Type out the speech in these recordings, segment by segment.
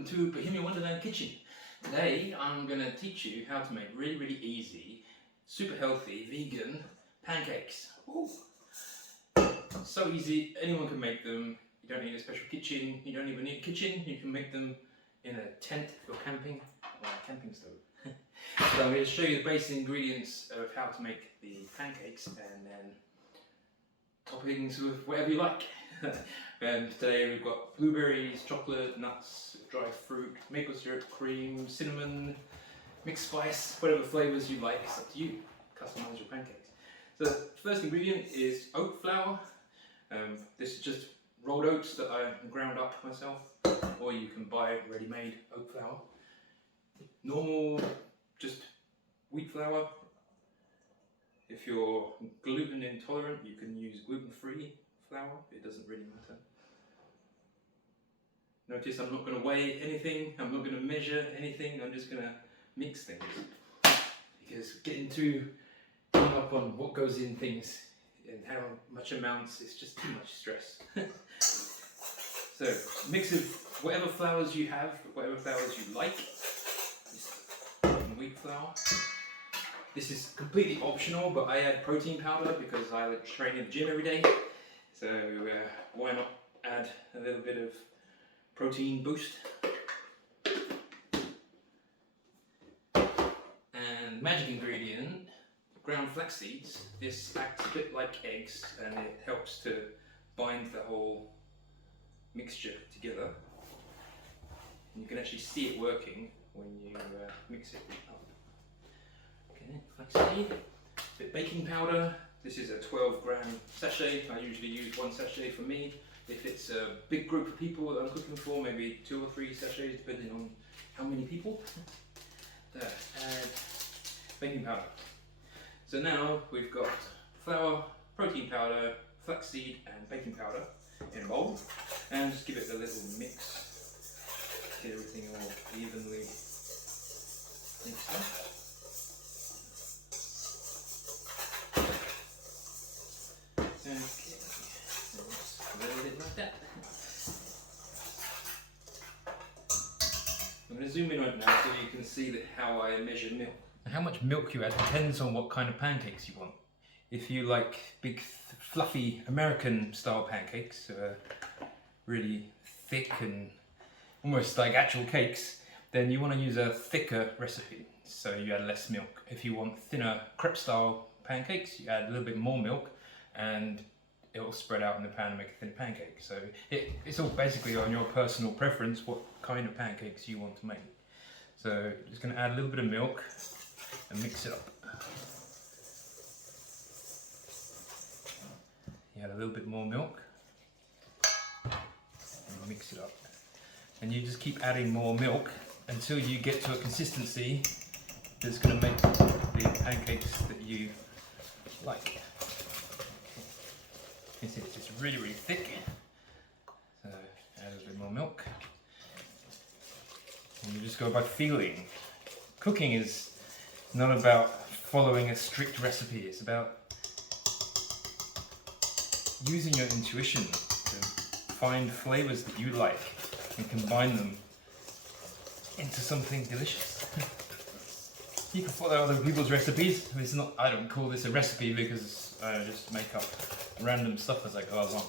welcome to Bohemian Wonderland Kitchen. Today I'm going to teach you how to make really easy, super healthy, vegan pancakes. Ooh. So easy, anyone can make them. You don't need a special kitchen, you don't even need a kitchen, you can make them in a tent if you're camping, or a camping stove. So I'm going to show you the basic ingredients of how to make the pancakes and then toppings with whatever you like. And today we've got blueberries, chocolate, nuts, dried fruit, maple syrup, cream, cinnamon, mixed spice, whatever flavours you like. It's up to you. Customise your pancakes. So the first ingredient is oat flour. This is just rolled oats that I ground up myself, or you can buy ready-made oat flour. Normal, just wheat flour. If you're gluten intolerant, you can use gluten-free flour. It doesn't really matter. Notice I'm not going to weigh anything, I'm not going to measure anything, I'm just going to mix things. Because getting too hung up on what goes in things and how much amounts, it's just too much stress. So mix of whatever flours you have, whatever flours you like. Wheat flour. This is completely optional, but I add protein powder because I train in the gym every day. So why not add a little bit of protein boost. And magic ingredient, ground flax seeds. This acts a bit like eggs and it helps to bind the whole mixture together. And you can actually see it working when you mix it up. Okay, flax seed, a bit of baking powder. This is a 12-gram sachet. I usually use one sachet for me. If it's a big group of people that I'm cooking for, maybe 2 or 3 sachets, depending on how many people. There, add baking powder. So now we've got flour, protein powder, flaxseed and baking powder in a bowl. And just give it a little mix. Get everything all evenly mixed up. Like that. I'm going to zoom in on it now so you can see that how I measure milk. How much milk you add depends on what kind of pancakes you want. If you like big fluffy American style pancakes, really thick and almost like actual cakes, then you want to use a thicker recipe, so you add less milk. If you want thinner crepe style pancakes, you add a little bit more milk and it will spread out in the pan and make a thin pancake. So it's all basically on your personal preference what kind of pancakes you want to make. So just going to add a little bit of milk and mix it up. You add a little bit more milk and mix it up. And you just keep adding more milk until you get to a consistency that's going to make the pancakes that you like. You can see it's just really thick, so add a little bit more milk. And you just go by feeling. Cooking is not about following a strict recipe, it's about using your intuition to find flavours that you like and combine them into something delicious. You can follow other people's recipes. It's not, I don't call this a recipe because I just make up random stuff as I go along.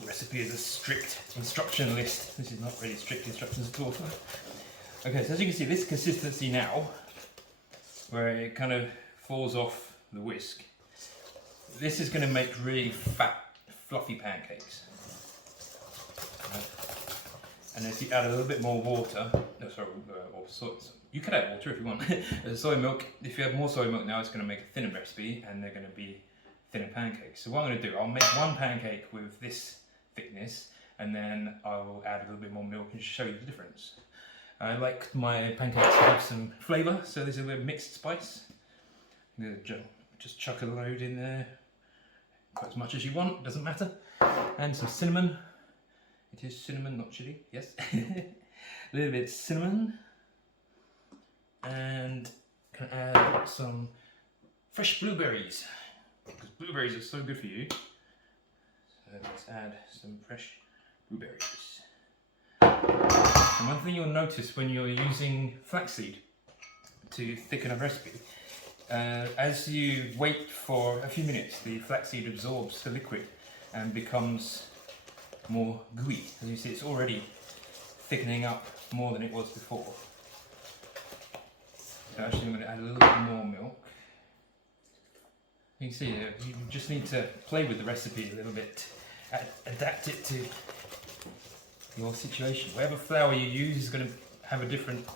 The recipe is a strict instruction list. This is not really strict instructions at all. Okay, so as you can see, this consistency now, where it kind of falls off the whisk, this is going to make really fat, fluffy pancakes. And if you add a little bit more water, or soy, you could add water if you want. Soy milk, if you add more soy milk now, it's going to make a thinner recipe and they're going to be thinner pancakes. So what I'm going to do, I'll make one pancake with this thickness and then I will add a little bit more milk and show you the difference. I like my pancakes to have some flavour, so there's a little bit of mixed spice. I'm going to just chuck a load in there, quite as much as you want, doesn't matter. And some cinnamon. It is cinnamon, not chili, yes. A little bit of cinnamon. And can add some fresh blueberries, because blueberries are so good for you. So let's add some fresh blueberries. And one thing you'll notice when you're using flaxseed to thicken a recipe, as you wait for a few minutes, the flaxseed absorbs the liquid and becomes more gooey. As you see, it's already thickening up more than it was before. So actually I'm going to add a little bit more milk. You can see you just need to play with the recipe a little bit, adapt it to your situation. Whatever flour you use is going to have a different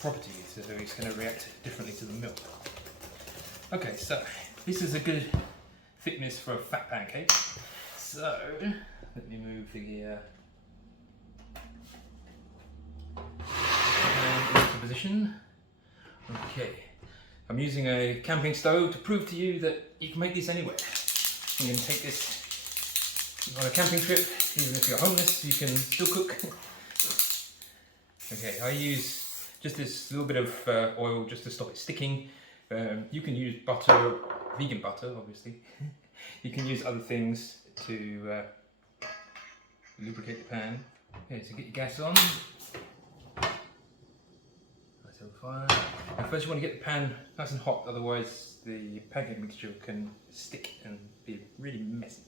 property, so it's going to react differently to the milk. Okay, so this is a good thickness for a fat pancake. So let me move the into position. Okay, I'm using a camping stove to prove to you that you can make this anywhere. You can take this on a camping trip, even if you're homeless, you can still cook. Okay, I use just this little bit of oil just to stop it sticking. You can use butter, vegan butter obviously. You can use other things to lubricate the pan. Okay, so get your gas on. Nice on fire. And first you want to get the pan nice and hot, otherwise the pancake mixture can stick and be really messy.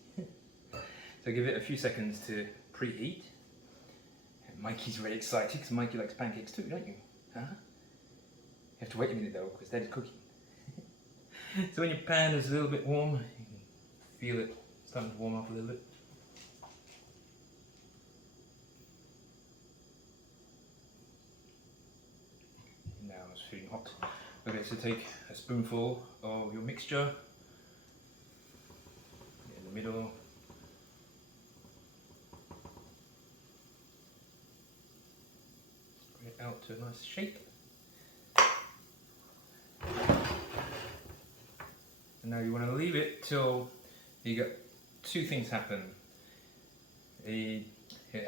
So give it a few seconds to preheat. And Mikey's very excited because Mikey likes pancakes too, don't you? Huh? You have to wait a minute though, because Dad's cooking. So when your pan is a little bit warm, you can feel it starting to warm up a little bit. Now it's feeling hot. Okay, so take a spoonful of your mixture in the middle. Spread it out to a nice shape. And now you want to leave it till you get two things happen. It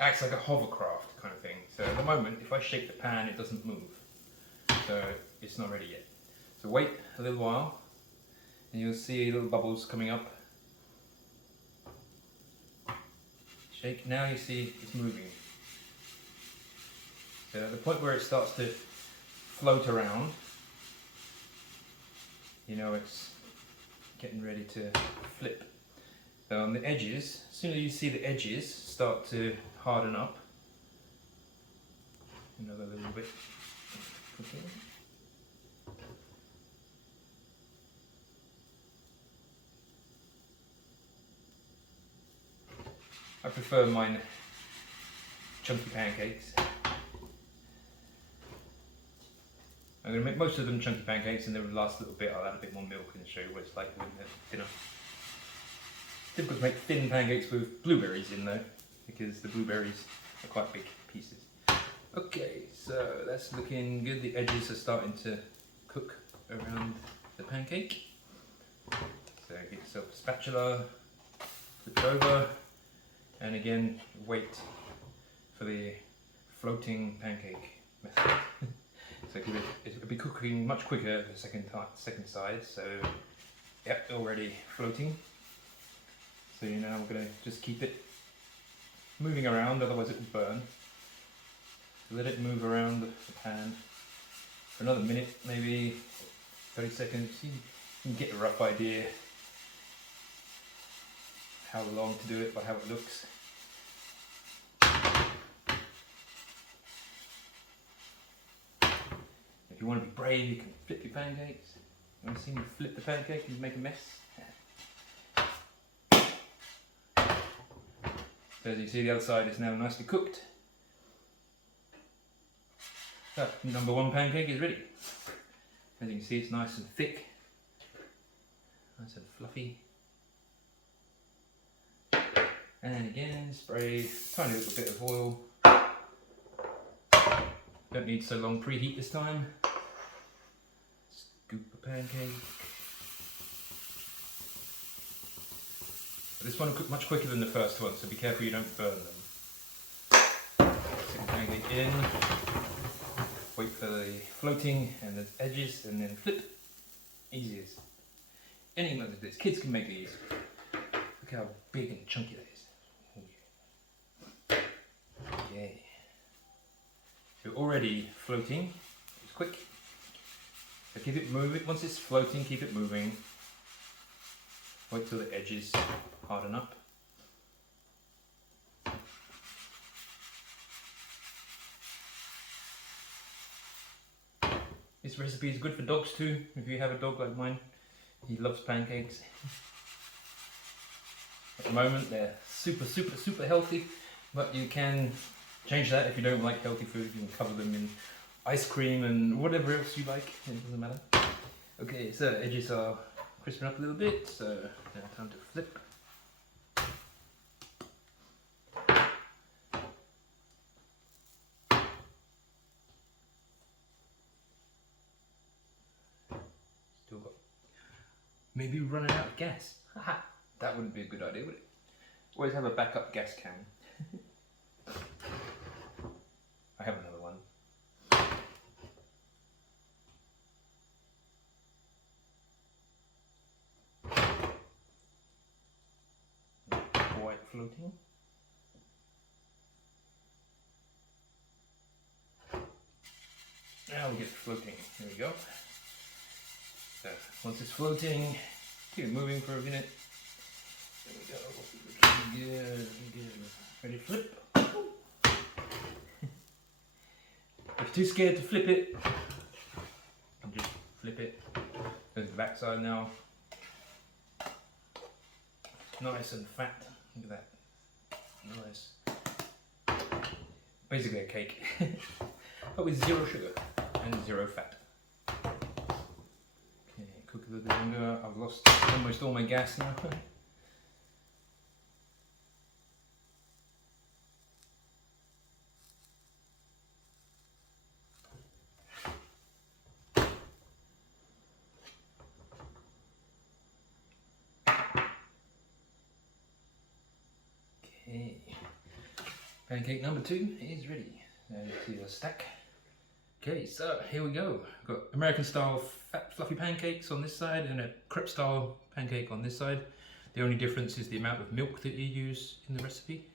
acts like a hovercraft kind of thing. So at the moment, if I shake the pan, it doesn't move. So it's not ready yet. So wait a little while, and you'll see little bubbles coming up. Shake. Now you see it's moving. So at the point where it starts to float around, you know it's getting ready to flip. So on the edges, as soon as you see the edges start to harden up, another little bit. I prefer mine chunky pancakes. I'm going to make most of them chunky pancakes, and then the last little bit I'll add a bit more milk and show you what it's like with dinner. It's difficult to make thin pancakes with blueberries in though, because the blueberries are quite big pieces. Okay, so that's looking good. The edges are starting to cook around the pancake. So get yourself a spatula, flip it over, and again wait for the floating pancake method. So it'll be cooking much quicker the second side. So yep, already floating. So you know I'm going to just keep it moving around, otherwise it will burn. Let it move around the pan for another minute, maybe 30 seconds. You can get a rough idea how long to do it by how it looks. If you want to be brave, you can flip your pancakes. You want to see me flip the pancake and make a mess? So as you see, the other side is now nicely cooked. So, number one pancake is ready. As you can see, it's nice and thick, nice and fluffy. And again, spray a tiny little bit of oil. Don't need so long preheat this time. Scoop a pancake. This one will cook much quicker than the first one, so be careful you don't burn them. Stick the pancake in. Wait for the floating and the edges, and then flip. Easy as anything like this. Kids can make these. Look how big and chunky that is. Oh, yeah. Okay. You're already floating. It's quick. So keep it moving. Once it's floating, keep it moving. Wait till the edges harden up. This recipe is good for dogs too. If you have a dog like mine, he loves pancakes. At the moment they're super healthy, but you can change that if you don't like healthy food. You can cover them in ice cream and whatever else you like, it doesn't matter. Okay, so edges are crisping up a little bit, so now time to flip. Still got, maybe running out of gas. Haha, that wouldn't be a good idea, would it? Always have a backup gas can. I have another one. White floating. Now we get it floating. There we go. So once it's floating, keep it moving for a minute. There we go. Good. Ready to flip? If you're too scared to flip it, just flip it. Go to the back side now. Nice and fat. Look at that. Nice. Basically a cake. But with 0 sugar and 0 fat. Okay, cook a little bit longer. I've lost almost all my gas now. Okay, pancake number 2 is ready. Add it to the stack. Okay, so here we go. I've got American style fat fluffy pancakes on this side and a crepe style pancake on this side. The only difference is the amount of milk that you use in the recipe.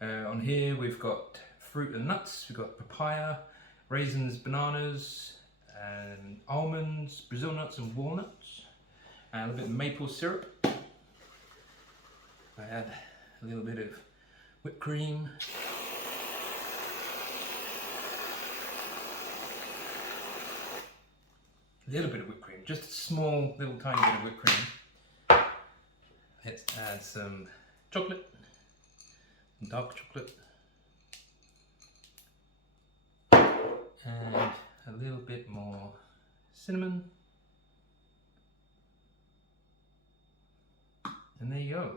On here we've got fruit and nuts. We've got papaya, raisins, bananas, and almonds, Brazil nuts and walnuts. And a little bit of maple syrup. I add a little bit of whipped cream. A little bit of whipped cream, just a small little tiny bit of whipped cream. Let's add some chocolate, dark chocolate, and a little bit more cinnamon. And there you go.